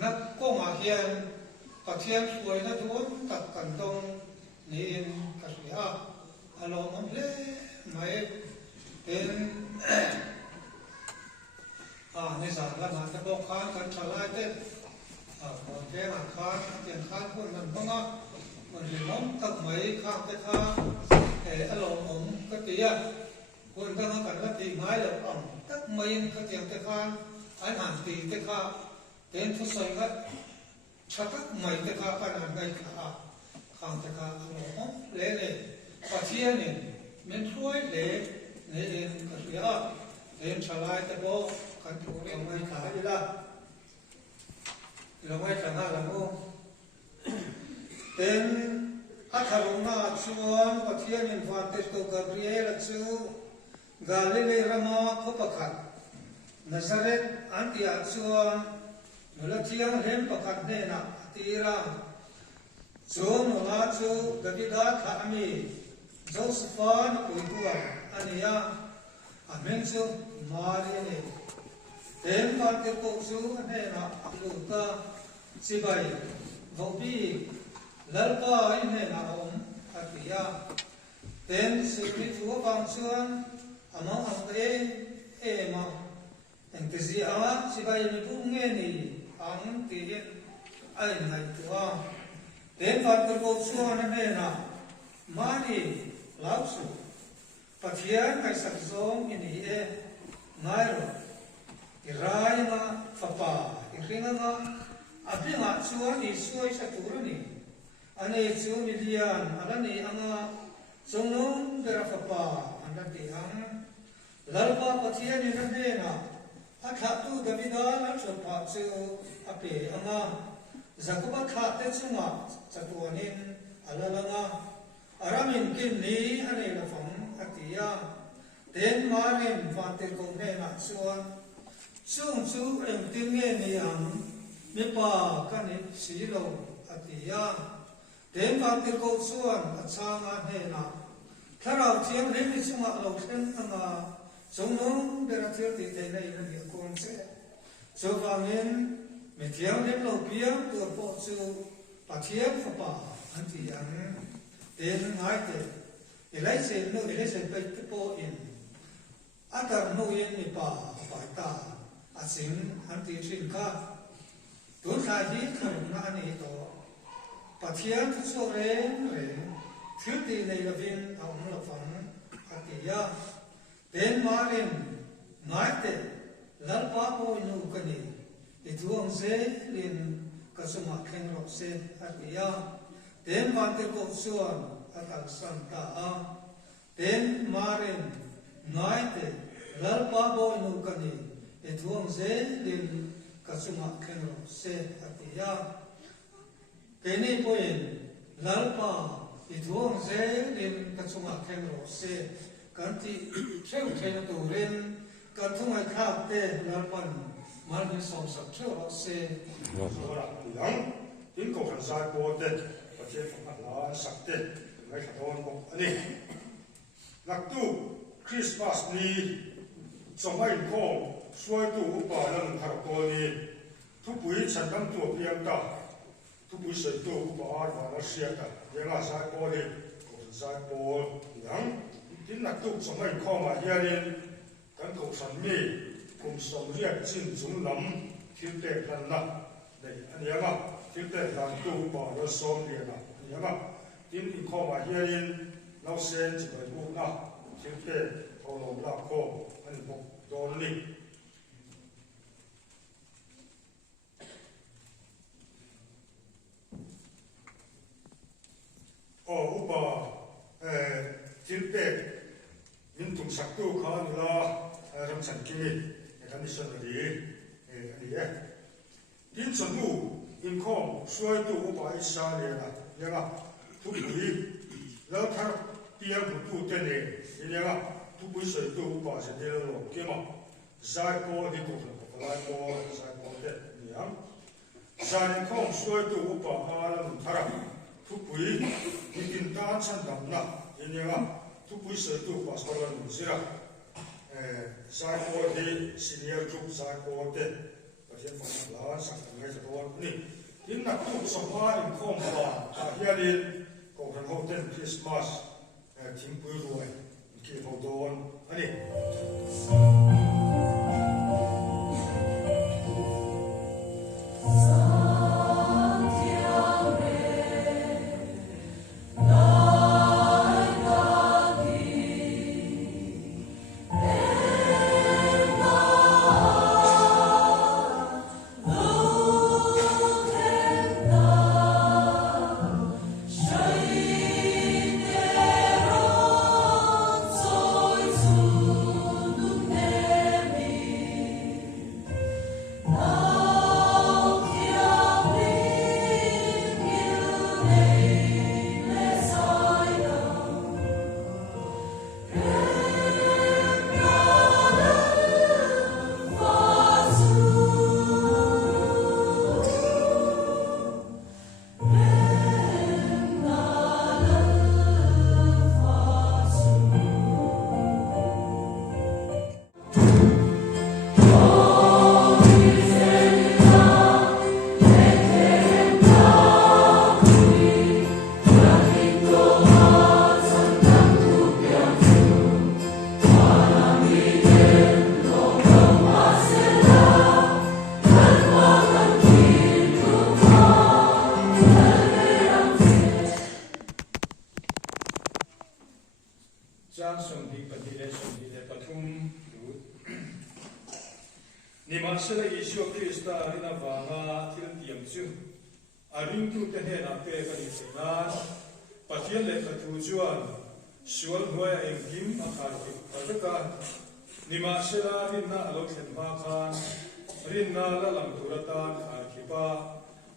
นักก้งอาเฮียนปัจเจียนสวยนะทุกตัดกันตรงนี่กระสุยาอารมณ์เล่ไม่เป็นในสารละมันจะบอกค้านกันชะลายเต้นก่อนแค่หักค้านเตียนค้านพูดมันเพราะว่ามันเป็นน้องตักไหมข้างแต่ข้างแต่อารมณ์ผมก็ตีคนก็มากันละตีไม้หลบอ่องตักไหมก็เตียงแต่ข้างอันหันตีแต่ข้างเต้นทุกส่วนก็ชักไหมแต่ข้างขนาดไงข้างแต่ข้างอารมณ์เละเลยปัจเจียนเนี่ยมันช่วยเละนี่เองก็สุดยอดเล่นชะลายแต่บอกกันถูกเราไม่ขายอยู่ละเราไม่ชนะเราเต็นอัฐรงนาชวนปัจเจียนอินฟานเตสโตกาเบรีเอลชูกาลิเลรามาคุปขัดนาซาเรตอันติอาชวนนุลเทียงเห็นปขัดเนนะตีราจูนุลาชูดาวิดาขามีโจสฟานอุยตัวอันนี้อาเมนชูมาเรียนเต็มวันเกิดโตชูเนนะลูกตาสิบายวบีลลปาอินเนนะอมอัตยาเต็มสิบทัวฟังชวนอามาอังเอมาเอ็งติซีอาสิบายมีปุ่งเงินีอังตีเอ็นไอไหนตัวเต็มวันเกิดโตชูเนนะมานีลาวสูปัจเจียนไก่สักซองอินเอง่ายหรออิรายมาฟ้าป่าอิริงงาอภิงาชวนอิสวยสัตุรนี่อันนี้ชวนมิเลียนอันนี้อังาจงนุ่งเดรฟ้าป่าอันนั้นที่อังลลปาปัจเจียนอินเดนะอัฐตุดาวิดาลันชดปาชูอภิอังาจักรพรรดิเตจุงาสัตวนินอัลลังาอารามินกินนี้อันนี้ละฟังอัติยาเต็นมาเรียนฟังเตกงเนนักชวนช่วงชูเอ็มติเงนีอังมีป่ากันนิสีโลอัติยาเต็นฟังเตกงชวนอัชางาเนนักถ้าเราเทียมเล่นที่ช่วงเราเช่นอังาจงนุ่งเดรัจเทียติเตนัยนั่นเองคงเสียชาวฟังเงินไม่เทียมเล่นเราเพียงตัวปอชูปัจเจียนฟ้าป่าอันที่ยังเต็นง่ายเตเอลัยเซนโนเอลัยเซนไปที่โปอินอาตาโนเย็นมีป่าป่าตาอาสิงอันที่สินค้าตัวสายที่ขนมนานี่ตัวปัจเจียนทุกส่วนเร่งถือตีในระเบียนเอาหน้าฟังอาติยาเต็นมาเรียนง่ายเตลัลปาโปอินุกันนี่อีตัวองเซเรียนกสมัครแข่งรบเซอาติยาเต็นวันเตโกส่วนอาตักสันตาเต็นมาเรียนง่ายเตลัลปาโบอินุกันนี่อีตัวองเซเรียนกสมัครแข่งรบเซอาติยาเกนี่พอยลัลปาอีตัวองเซเรียนกสมัครแข่งรบเซกันที่เชื่อเชื่อตัวเรียนกันทุ่งไอ้ข้าวเตลัลปันมันเป็นสองสัปเชื่อรบเซยังทิ้งกขันสายโปเตประเทศฝั่งลาวสักเตไม่ขัดโอนบอกอันนี้นักตู้คริสต์มาสนี้สมัยก่อนช่วยตู้อุปาลังทารกนี้ทุกปีฉันทำตัวเพียงตาทุกปีใส่ตู้อุปาลังเสียตายังอาสายโปนี้กขันสายโปยังที่นักตู้สมัยก่อนมาเฮียนกันกขันมีคุมสมเรียกจินจุงลำที่เตะกันนะอันนี้มาที่เตะกันตู้อุปาลังสมเรียกนะอันนี้มาที่อีกข้อมาเฮียนเราเซนจะไปบุกนะที่เตะเอาลงลากโคอันนี้บอกโดนนี่โอ้อุปาที่เตะยินตุงสักตู้เขานี่ละรำสันกิมิกันนี่สนุกดีอันนี้ยินสนุกยินข้อช่วยตู้อุปาอิสราเอลนะยังไงทุกปีแล้วถ้าเตียงผู้ตู้เต้นเองยังไงทุกปีใส่ตู้อุปาเสร็จแล้วหรอกเกี่ยมใจโก้ที่ตู้นั้นก็ไล่โก้ใจโก้เด็ดเนี่ยใจข้องช่วยตู้อุปาอะไรนั่นท่าทุกปีกินตาฉันดำนะยังไงทุกปีใส่ตู้อุปาสการนั่นสิละใจโก้ที่ซีเนียร์จุกใจโก้เด็ดประเทศฝั่งลาวสักตั้งแต่ตอน tin nak tu sapa in khom ba ka hianin ko kan hotel Christmas thing pui ruai ki ho don ani Nimasela Yesu Krista rina vanga tiran tiam chu aring tu te he na pe ka ni sina pathian le ka thu chuan sual hoya em kim akhar ki pataka nimasela rinna alo thlen ma khan rinna la lam turatan khar ki pa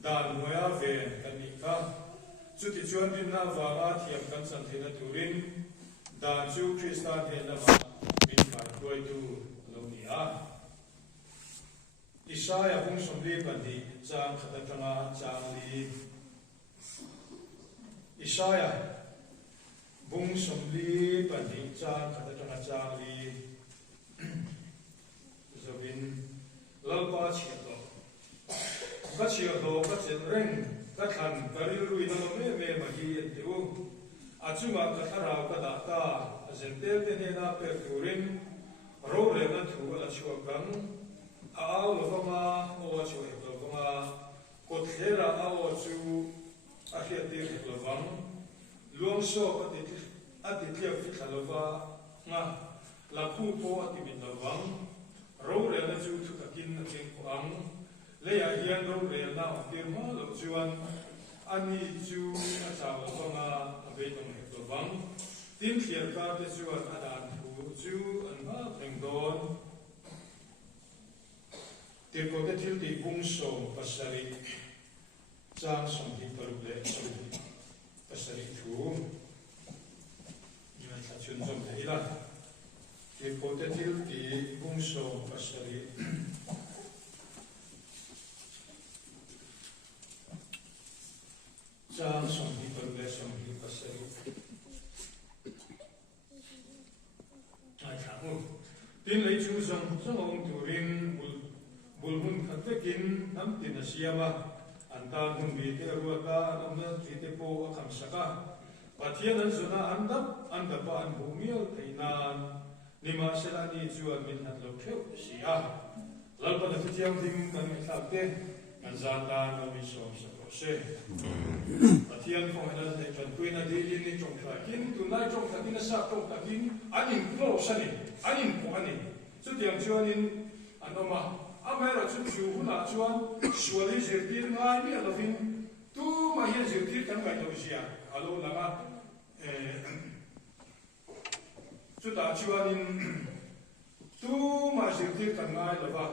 dan hoya ve kan ni kha chu ti chuan rinna vanga thiam kan san thena turin dan chu Krista he na ma min par doi tu lo ni a Isaiah bung somli pandi chang khatatanga changli Isaiah bung somli pandi chang khatatanga changli zobin lalpa chiato ka chiato ka chenreng ka than karil rui na me me ma hi tu achunga ka thara ka da ta azentel te ne na per turin ro le na thu ala chuakang ao lovama o chu he lovama kothera ao chu a hiatir lovang luang so ati tlia fi khalova nga la khu po ati min lovang ro re na chu thu takin na chen ko ang le ya hian ro re na o tir ma lo chuan ani chu a cha lovama a ve tong he lovang tin thiar ka te chuan adan thu chu an ma theng don Tirko te til ti bung som pasari chang som ti parule som ti pasari thu ina tha chun som thei la tirko te til ti bung som pasari chang som ti parule som ti pasari ai tha mu tin lei chu som ong turin bulhun khatvekin nam tin asiama antan hun bi te ruaka namna thite po akham saka pathian an zuna andapa an bhumial theinan nima selani chuan min hat lo theu sia lalpa na thiam ding kan thlakte kan zata no mi som sa se pathian ko hana te kan tuina di ni chong thakin tunai chong thakin sa chong thakin anin ko sani anin ko ani chu tiang chuanin anoma Amera chu chu huna chuan suali zirtir ngai mi alovin tu ma hian zirtir kan ngai to sia alo langa chu ta chuanin tu ma zirtir kan ngai lova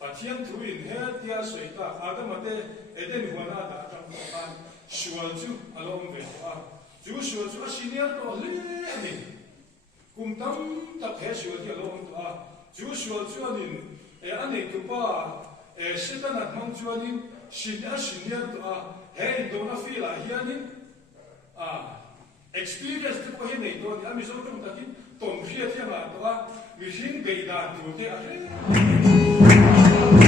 pathian thuin he tia soita adamate eden huana da tang kan sual chu alom ve a chu sual chu senior to le ani kum tam ta he sual ti alom to a chu sual chuanin ane kupa sitan at mang chuanin sinya to a hey dona fila hianin experience to ko hinei to ami so tum takin ton khia thia ma to a mi hin beida tu te a